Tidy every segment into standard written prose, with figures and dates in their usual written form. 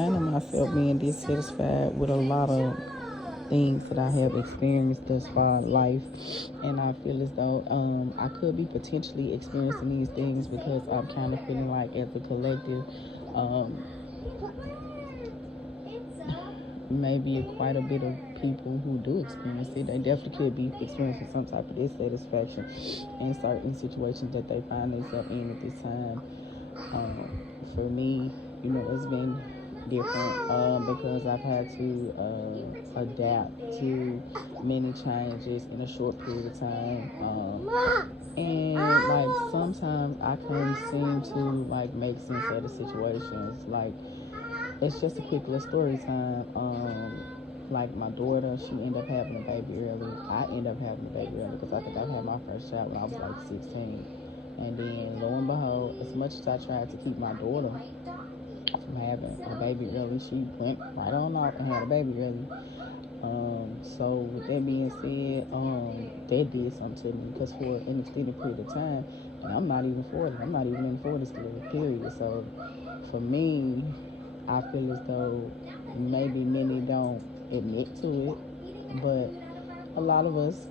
finding myself being dissatisfied with a lot of things that I have experienced thus far in life, and I feel as though I could be potentially experiencing these things because I'm kind of feeling like, as a collective, um, maybe quite a bit of people who do experience it, they definitely could be experiencing some type of dissatisfaction in certain situations that they find themselves in at this time. For me, it's been different because I've had to adapt to many changes in a short period of time. And like sometimes I can seem to like make sense of the situations. Like, it's just a quick little story time. Like my daughter, she ended up having a baby early. I ended up having a baby early because I think I had my first child when I was like 16. And then lo and behold, as much as I tried to keep my daughter from having a baby early, she went right on off and had a baby early. So with that being said, that did something to me because for an extended period of time, and I'm not even 40, I'm not even in the 40s still, period. So for me, I feel as though maybe many don't admit to it, but a lot of us,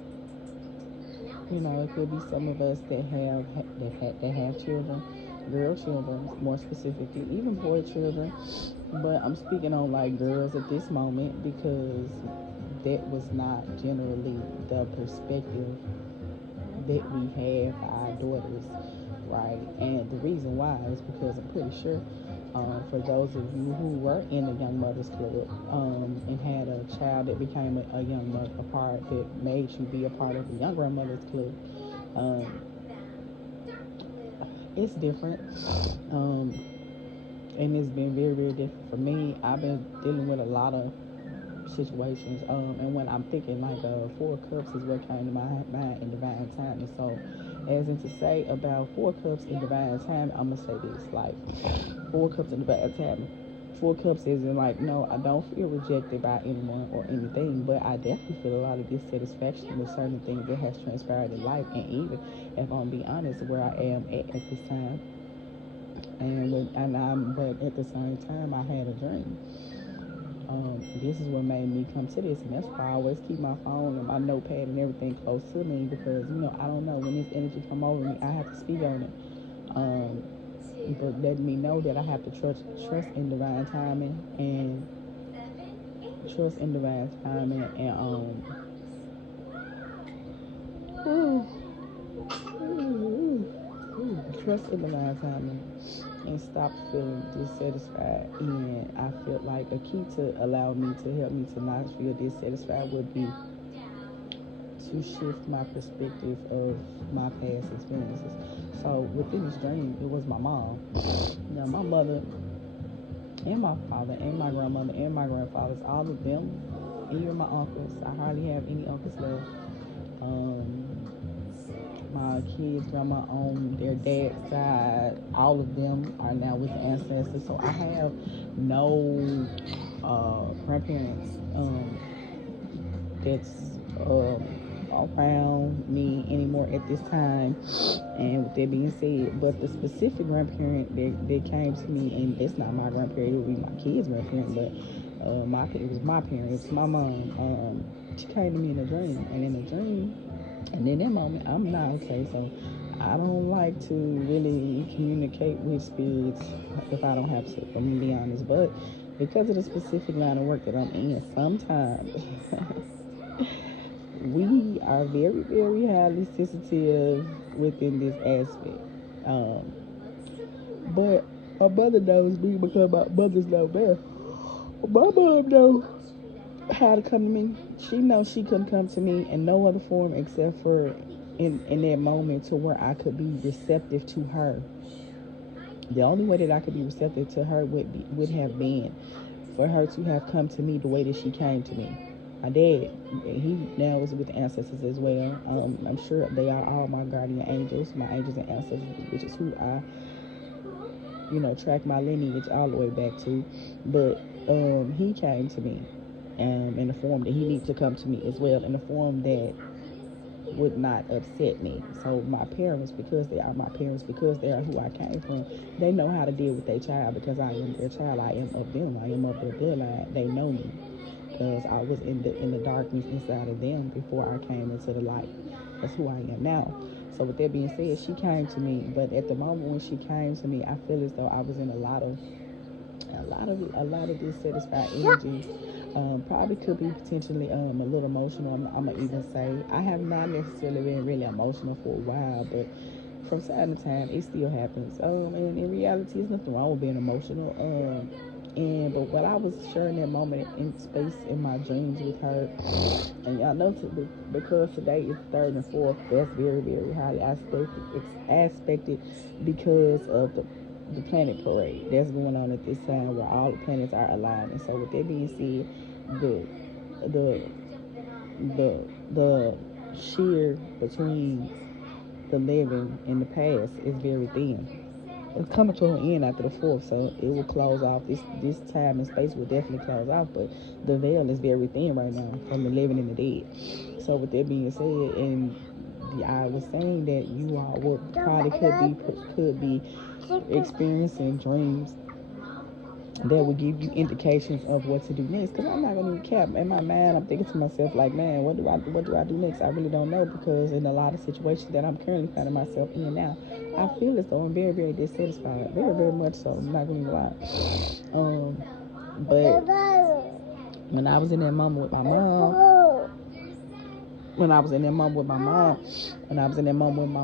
it could be some of us that have children, girl children, more specifically, even boy children. But I'm speaking on like girls at this moment because that was not generally the perspective that we have for our daughters, right? And the reason why is because I'm pretty sure for those of you who were in the Young Mothers Club and had a child that became a young mother, a part that made you be a part of the Young Grandmothers Club, um, it's different. Um, and it's been very, very different for me. I've been dealing with a lot of situations. And when I'm thinking like four cups is what came to my mind in divine time. And so, as in to say about four cups in divine time, I'm gonna say this like four cups in divine time. Four cups isn't like, no, I don't feel rejected by anyone or anything, but I definitely feel a lot of dissatisfaction with certain things that has transpired in life, and even if I'm be honest, where I am at this time, but at the same time, I had a dream. This is what made me come to this, and that's why I always keep my phone and my notepad and everything close to me because I don't know when this energy come over me, I have to speak on it. Um, but letting me know that I have to trust in divine timing and trust in divine timing and trust in divine timing and stop feeling dissatisfied. And I felt like a key to allow me to help me to not feel dissatisfied would be to shift my perspective of my past experiences. So within this dream, it was my mom. My mother and my father and my grandmother and my grandfathers, all of them, even my uncles. I hardly have any uncles left. Um, my kids, grandma on their dad's side, all of them are now with the ancestors. So I have no grandparents that's um, around me anymore at this time. And with that being said, but the specific grandparent that came to me, and it's not my grandparent, it would be my kid's grandparent, but it was my parents, my mom. She came to me in a dream, and in a dream, and in that moment, I'm not okay. So I don't like to really communicate with spirits if I don't have to. I'm gonna be honest, but because of the specific line of work that I'm in, sometimes we are very, very highly sensitive within this aspect. Um, but my mother knows me because my mother's no better. My mom knows how to come to me. She knows she couldn't come to me in no other form except for in that moment to where I could be receptive to her. The only way that I could be receptive to her would have been for her to have come to me the way that she came to me. My dad, he now is with the ancestors as well. I'm sure they are all my guardian angels, my angels and ancestors, which is who I, track my lineage all the way back to. But he came to me in the form that he needs to come to me as well, in the form that would not upset me. So my parents, because they are my parents, because they are who I came from, they know how to deal with their child because I am their child. I am of them. I am of their bloodline. They know me because I was in the darkness inside of them before I came into the light. That's who I am now. So with that being said, she came to me, but at the moment when she came to me, I feel as though I was in a lot of dissatisfied energy. Probably could be potentially a little emotional. I'm gonna even say I have not necessarily been really emotional for a while, but from time to time it still happens. And in reality, there's nothing wrong with being emotional. But what I was sharing that moment in space in my dreams with her, and y'all know because today is third and fourth, that's very very highly aspected because of the planet parade that's going on at this time where all the planets are aligned. And so with that being said, the the sheer between the living and the past is very thin. It's coming to an end after the fourth, so it will close off. This time and space will definitely close off, but the veil is very thin right now from the living and the dead. So with that being said, and I was saying that you all would probably could be experiencing dreams that would give you indications of what to do next. Because I'm not gonna even cap. In my mind, I'm thinking to myself like, man, what do I do next? I really don't know, because in a lot of situations that I'm currently finding myself in now, I feel as though I'm very very dissatisfied, very very much so. I'm not gonna lie. But when I was in that moment with my mom, when I was in that moment with my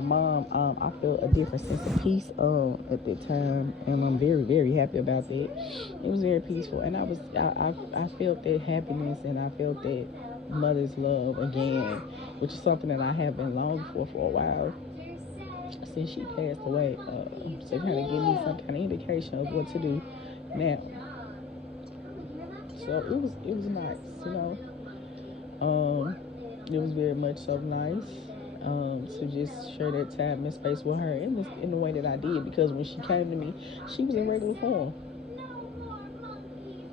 mom, I felt a different sense of peace at that time, and I'm very, very happy about that. It was very peaceful, and I felt that happiness, and I felt that mother's love again, which is something that I have been longing for a while since she passed away. To kind of give me some kind of indication of what to do now. So it was nice. It was very much so nice to just share that time and space with her in the way that I did, because when she came to me, she was in regular form,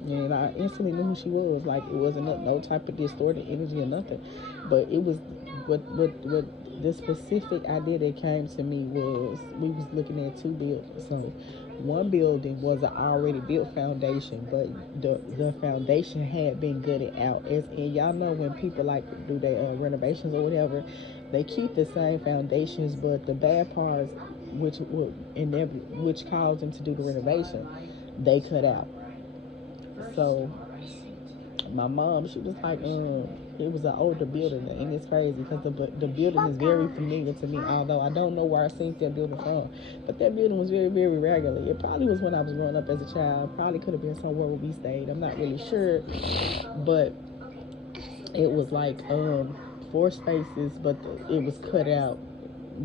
and I instantly knew who she was. Like, it wasn't no type of distorted energy or nothing, but it was what the specific idea that came to me was we was looking at two buildings. So one building was an already built foundation, but the foundation had been gutted out. And y'all know when people like do their renovations or whatever, they keep the same foundations, but the bad parts, which caused them to do the renovation, they cut out. So my mom, she was like, it was an older building, and it's crazy because the building is very familiar to me, although I don't know where I seen that building from. But that building was very, very regular. It probably was when I was growing up as a child. Probably could have been somewhere where we stayed. I'm not really sure, but it was like four spaces, but it was cut out.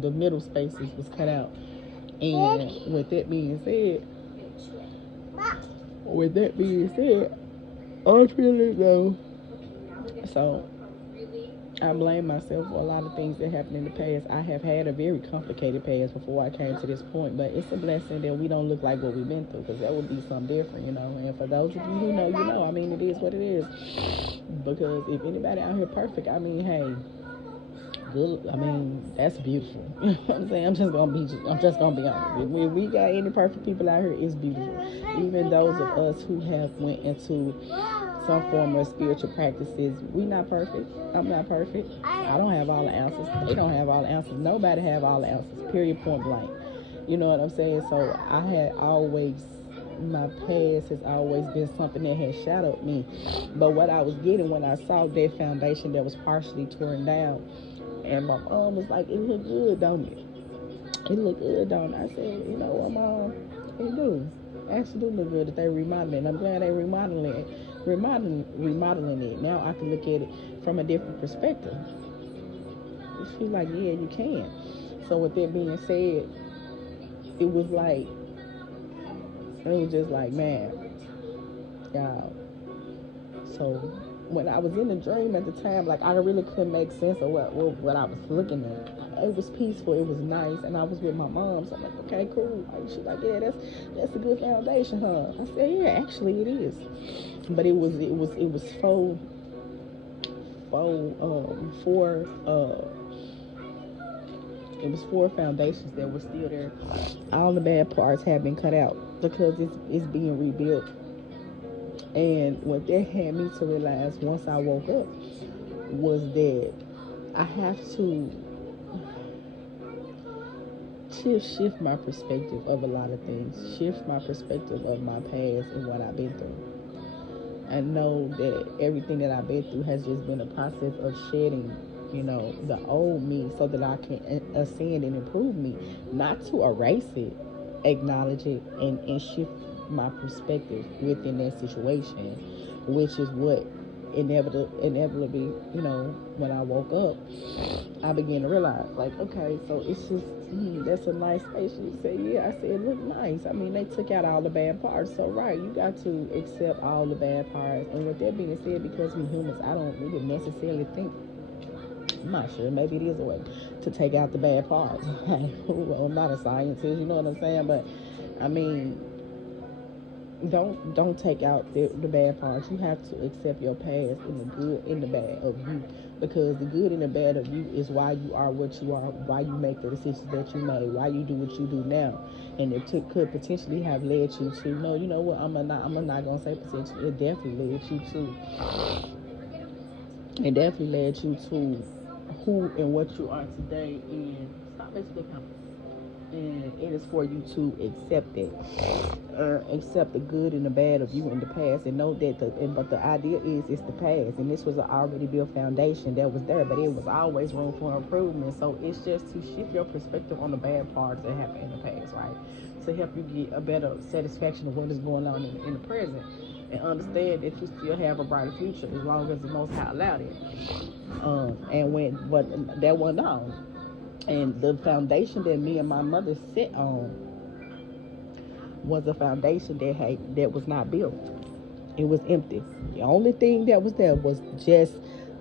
The middle spaces was cut out, and with that being said, I feel as though, so I blame myself for a lot of things that happened in the past. I have had a very complicated past before I came to this point, but it's a blessing that we don't look like what we've been through, because that would be something different. And for those of you who know, I mean, it is what it is. Because if anybody out here perfect, I mean, hey, good. I mean, that's beautiful. You know what I'm saying? I'm just gonna be honest. If we got any perfect people out here, it's beautiful. Even those of us who have went into some form of spiritual practices, we not perfect. I'm not perfect. I don't have all the answers. They don't have all the answers. Nobody have all the answers. Period. Point blank. You know what I'm saying? So my past has always been something that has shadowed me. But what I was getting when I saw that foundation that was partially torn down, and my mom was like, "It look good, don't it? It look good, don't it?" I said, "You know what, Mom? It do. Actually do look good that they remodeling. I'm glad they remodeling it. Now I can look at it from a different perspective." She's like, "Yeah, you can." So with that being said, it was just like, man, y'all. So when I was in the dream at the time, like, I really couldn't make sense of what I was looking at. It was peaceful, it was nice, and I was with my mom, so I'm like, okay, cool. She's like, yeah, that's a good foundation, huh? I said, yeah, actually it is. But it was four It was 4 foundations that were still there. All the bad parts have been cut out because it's being rebuilt. And what that had me to realize once I woke up was that I have to shift my perspective of a lot of things, shift my perspective of my past and what I've been through. I know that everything that I've been through has just been a process of shedding, the old me so that I can ascend and improve me, not to erase it, acknowledge it, and shift my perspective within that situation, which is what inevitably, when I woke up, I began to realize, like, okay, so it's just, that's a nice space. She said, yeah. I said, it looked nice. I mean, they took out all the bad parts. So, right, you got to accept all the bad parts. And with that being said, because we humans, we didn't necessarily think, I'm not sure, maybe it is a way to take out the bad parts. Well, I'm not a scientist, you know what I'm saying? But, I mean, don't take out the bad parts. You have to accept your past and the good and the bad of you, because the good and the bad of you is why you are what you are, why you make the decisions that you made, why you do what you do now. And could potentially have led you to, no, you know what, I'm not gonna say potentially, it definitely led you to, who and what you are today. And stop basically coming. And it is for you to accept it, accept the good and the bad of you in the past, and know that but the idea is it's the past, and this was an already built foundation that was there, but it was always room for improvement. So it's just to shift your perspective on the bad parts that happened in the past, right, to help you get a better satisfaction of what is going on in the present, and understand that you still have a brighter future as long as the Most High allowed it. But that wasn't all. And the foundation that me and my mother sit on was a foundation that was not built. It was empty. The only thing that was there was just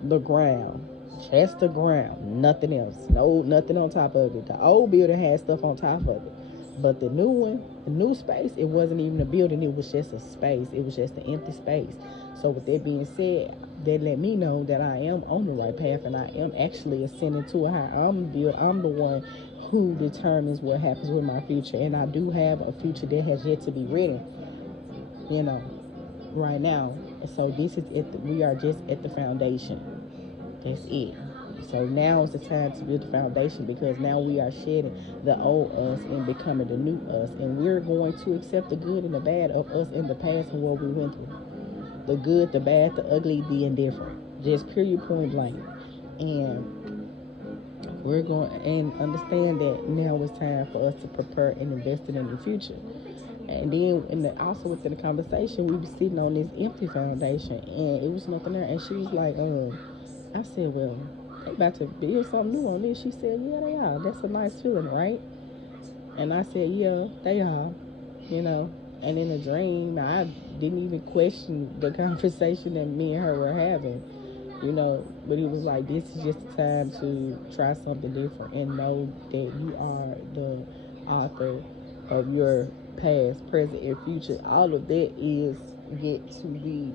the ground. Just the ground. Nothing else. No, nothing on top of it. The old building had stuff on top of it. But the new one, the new space, it wasn't even a building. It was just a space. It was just an empty space. So with that being said, that let me know that I am on the right path, and I am actually ascending to how I'm built. I'm the one who determines what happens with my future, and I do have a future that has yet to be written, right now. So this is it. We are just at the foundation. That's it. So now is the time to build the foundation, because now we are shedding the old us and becoming the new us, and we're going to accept the good and the bad of us in the past and what we went through. The good, the bad, the ugly, the indifferent. Just period, point blank. And we're going and understand that now it's time for us to prepare and invest in the future. And then, also within the conversation, we were sitting on this empty foundation, and it was nothing there. And she was like, I said, well, they about to build something new on this. She said, yeah, they are. That's a nice feeling, right? And I said, yeah, they are. And in a dream, I didn't even question the conversation that me and her were having, but it was like, this is just a time to try something different and know that you are the author of your past, present, and future. All of that is yet to be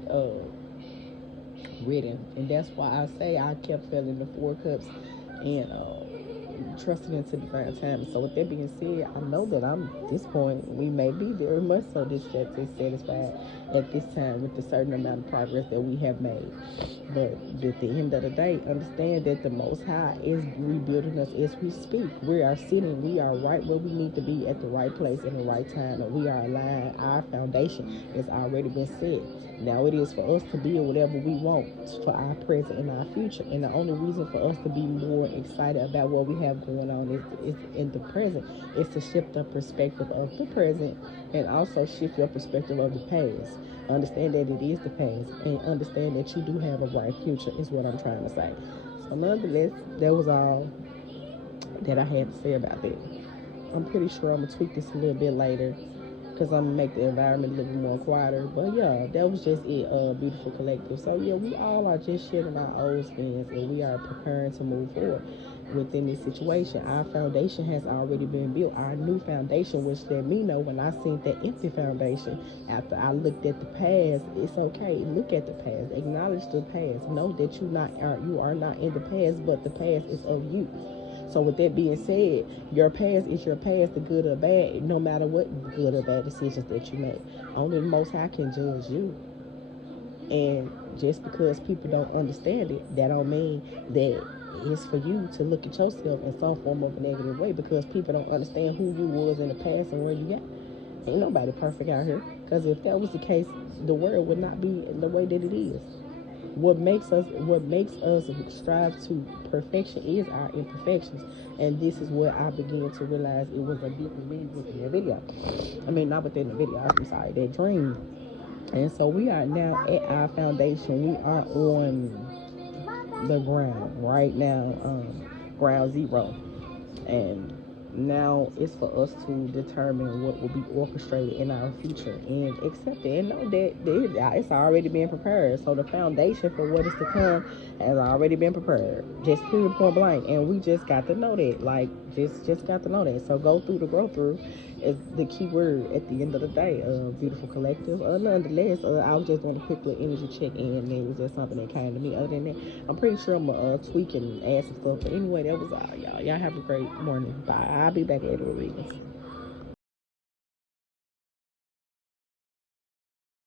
written. And that's why I say I kept feeling the 4 cups and trusting into divine time. So with that being said, I know that I'm at this point, we may be very much so dissatisfied at this time with the certain amount of progress that we have made. But at the end of the day, understand that the Most High is rebuilding us as we speak. We are right where we need to be at the right place in the right time, and we are aligned. Our foundation has already been set. Now it is for us to build whatever we want for our present and our future. And the only reason for us to be more excited about what we have going on is in the present, is to shift the perspective of the present, and also shift your perspective of the past. Understand that it is the past, and understand that you do have a bright future, is what I'm trying to say. So nonetheless, that was all that I had to say about that. I'm pretty sure I'm going to tweak this a little bit later, because I'm going to make the environment a little more quieter. But yeah, that was just it, Beautiful Collective. So yeah, we all are just shedding our old skins, and we are preparing to move forward within this situation. Our foundation has already been built. Our new foundation, which let me know when I seen that empty foundation, after I looked at the past, it's okay. Look at the past. Acknowledge the past. Know that you are not in the past, but the past is of you. So with that being said, your past is your past, the good or bad, no matter what good or bad decisions that you make. Only the Most High can judge you. And just because people don't understand it, that don't mean that it's for you to look at yourself in some form of a negative way, because people don't understand who you was in the past and where you got. Ain't nobody perfect out here. Because if that was the case, the world would not be the way that it is. What makes us strive to perfection is our imperfections. And this is what I began to realize it was a deeper meaning within the video. I mean, not within the video, I'm sorry, that dream. And so we are now at our foundation. We are on the ground right now, ground zero. And now it's for us to determine what will be orchestrated in our future and accept it and know that it's already been prepared. So the foundation for what is to come has already been prepared, just period, point blank. And we just got to know that, like, just got to know that. So go through the growth through is the key word at the end of the day. Beautiful collective. Nonetheless, I was just doing a quick little energy check in, and it was just something that came to me. Other than that, I'm pretty sure I'm gonna tweak and add some stuff. But anyway, that was all, y'all. Y'all have a great morning. Bye. I'll be back later with readings.